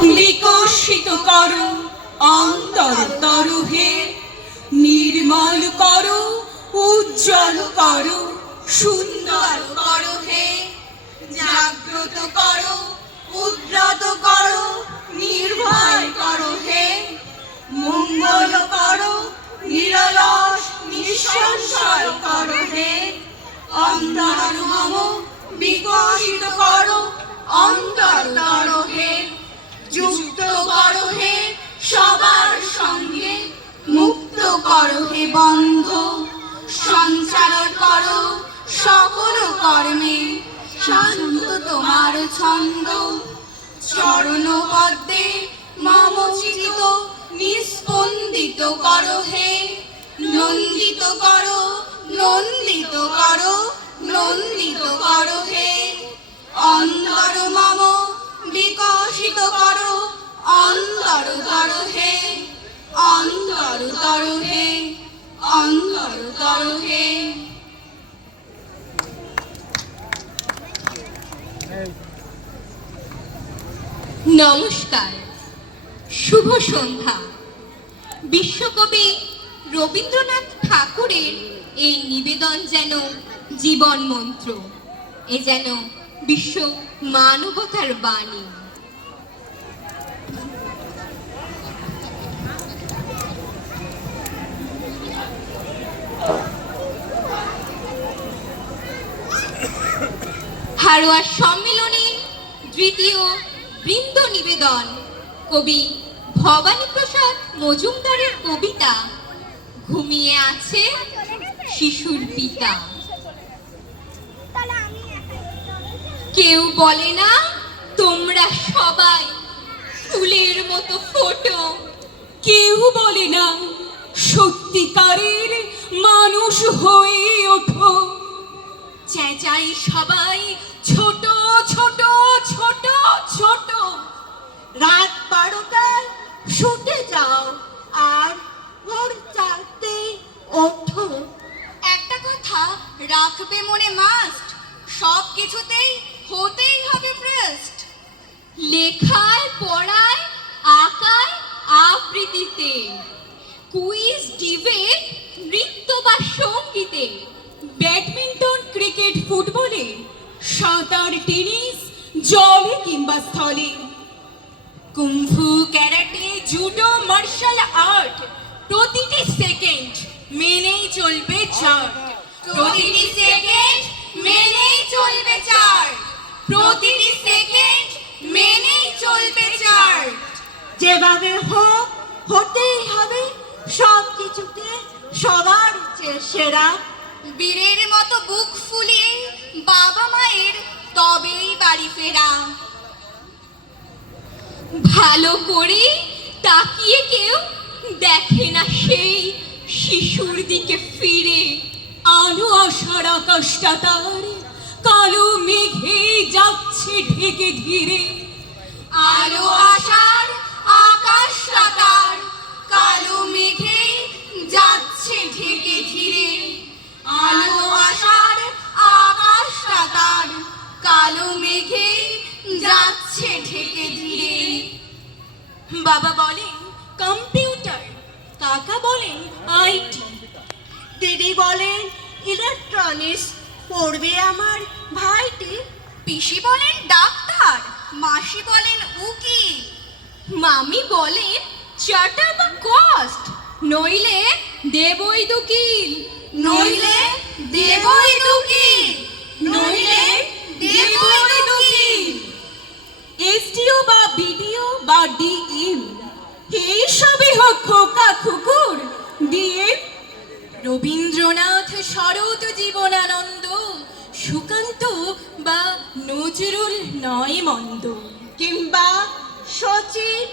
বিকশিত করো অন্তর তরুহে, নির্মল করো, উজ্জ্বল করো, সুন্দর করো হে। জাগ্রত করো, উদ্যত করো, নির্ভয় করো হে। মঙ্গল করো, নিরলস নিঃসংশয় করো হে। অন্তর মম বিকশিত করো অন্তর করো হে। যুক্ত করো হে সবার সঙ্গে, মুক্ত করো হে বন্ধ। সঞ্চার করো সকল কর্মে, শান্ত তোমার ছন্দ। চরণ পদ্মে মম চিত্ত নিস্পন্দিত করো হে। নন্দিত করো, নন্দিত করো, নন্দিত করো হে। অন্তর মম বিকশিত করো অন্তর করো হে। অন্তর করো হে, অন্তর করো হে। নমস্কার, শুভ সন্ধ্যা। বিশ্বকবি রবীন্দ্রনাথ ঠাকুরের এই নিবেদন যেন জীবন মন্ত্র, এ যেন বিশ্ব মানবতার বাণী। হাড়োয়ার সম্মেলনের দ্বিতীয় বৃন্দ নিবেদন কবি ভবানী প্রসাদ মজুমদারের কবিতা ঘুমিয়ে আছে শিশুর পিতা। কেউ বলে না তোমরা সবাই ফুলের মতো ফোটো, কেউ বলে না সত্যিকারের মানুষ হয়ে ওঠো। চেঁচাই সবাই ছোট ছোট ছোট ছোট। রাত 12টায় শুতে যাও আর ভোর 4টে ওঠো। একটা কথা রাখবে মনে মাস্ট, সব কিছুতেই হতেই হবে ফার্স্ট। লেখায় পড়ায় আঁকায় আবৃত্তিতে, কুইজ ডিবেট নৃত্য বা সঙ্গীতে, ব্যাডমিন্টন ক্রিকেট ফুটবলে, সাঁতার টেনিস জলে কিংবা স্থলে, kung fu karate judo martial art, প্রতিটি সেকেন্ড মেনেই চলবে চার্ট। প্রতিটি সেকেন্ড মেনেই চলবে চার্ট। প্রতিটি সেকেন্ড মেনেই চলবে চার্ট। যেভাবে হোক হতেই হবে সব কিছুতে সবার চেয়ে সেরা। বীরের মতো বুক ফুলিয়ে বাবা মায়ের তবেই বাড়ি ফেরা। ভালো করে তাকিয়ে কেউ দেখে না সেই শিশুর দিকে ফিরে। আলো আসার আকাশটা তার কালো মেঘে যাচ্ছে ঢেকে ধীরে। আলো আসার আকাশটা তার কালো মেঘে যাচ্ছে ঢেকে ধীরে। আলো আসার আকাশটা তার কালো মেঘে যাচ্ছে ঢেকে ধীরে। বাবা বলেন কম্পিউটার, কাকা বলেন আইটি, দিদি বলেন ইলেকট্রনিক্স, পড়বে আমার ভাইটি। পিসি বলেন ডাক্তার, মাসি বলেন উকিল, মামি বলেন চার্টার বা কস্ট, নইলে দেবই দুকিল, নইলে দেবই দুকিল, নইলে দেবই দুকিল। এসডিও বা বিডিও বা ডিএম, এই সবই হোক খোকা খুকুর ডিএম। রবীন্দ্রনাথ শরৎ জীবনানন্দ, সুকান্ত বা নজরুল নয় মন্দ, কিংবা শচীন